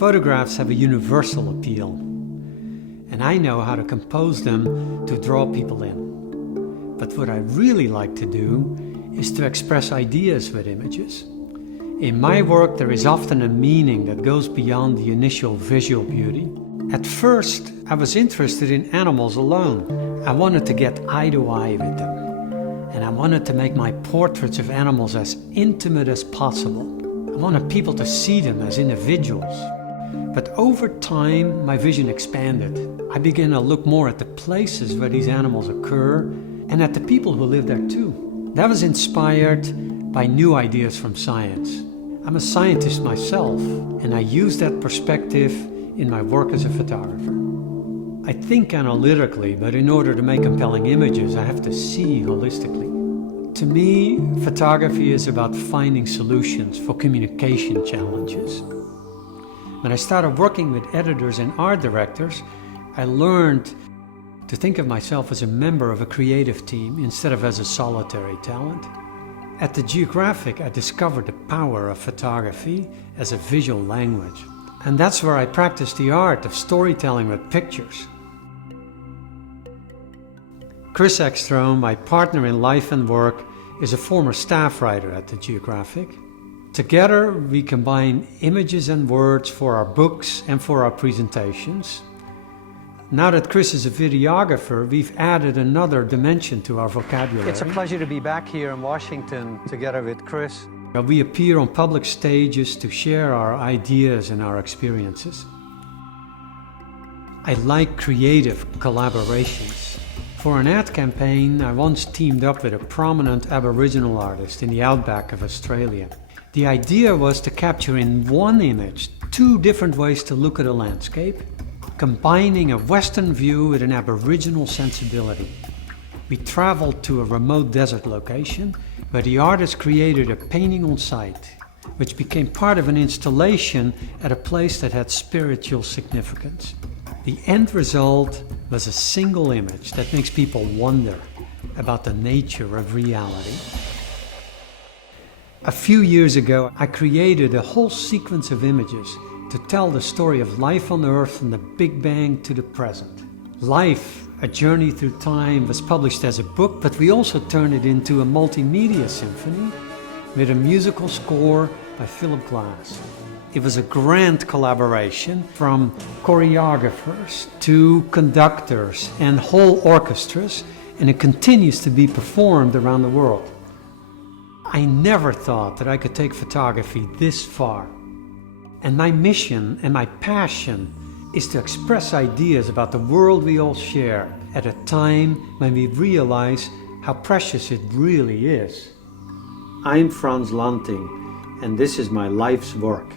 Photographs have a universal appeal, and I know how to compose them to draw people in. But what I really like to do is to express ideas with images. In my work, there is often a meaning that goes beyond the initial visual beauty. At first, I was interested in animals alone. I wanted to get eye to eye with them, and I wanted to make my portraits of animals as intimate as possible. I wanted people to see them as individuals. But over time, my vision expanded. I began to look more at the places where these animals occur and at the people who live there too. That was inspired by new ideas from science. I'm a scientist myself, and I use that perspective in my work as a photographer. I think analytically, but in order to make compelling images, I have to see holistically. To me, photography is about finding solutions for communication challenges. When I started working with editors and art directors, I learned to think of myself as a member of a creative team instead of as a solitary talent. At the Geographic, I discovered the power of photography as a visual language. And that's where I practiced the art of storytelling with pictures. Chris Ekstrom, my partner in life and work, is a former staff writer at the Geographic. Together, we combine images and words for our books and for our presentations. Now that Chris is a videographer, we've added another dimension to our vocabulary. It's a pleasure to be back here in Washington together with Chris. We appear on public stages to share our ideas and our experiences. I like creative collaborations. For an ad campaign, I once teamed up with a prominent Aboriginal artist in the outback of Australia. The idea was to capture in one image two different ways to look at a landscape, combining a Western view with an Aboriginal sensibility. We traveled to a remote desert location where the artist created a painting on site, which became part of an installation at a place that had spiritual significance. The end result was a single image that makes people wonder about the nature of reality. A few years ago, I created a whole sequence of images to tell the story of life on Earth from the Big Bang to the present. Life, A Journey Through Time was published as a book, but we also turned it into a multimedia symphony with a musical score by Philip Glass. It was a grand collaboration from choreographers to conductors and whole orchestras, and it continues to be performed around the world. I never thought that I could take photography this far. And my mission and my passion is to express ideas about the world we all share at a time when we realize how precious it really is. I'm Frans Lanting, and this is my life's work.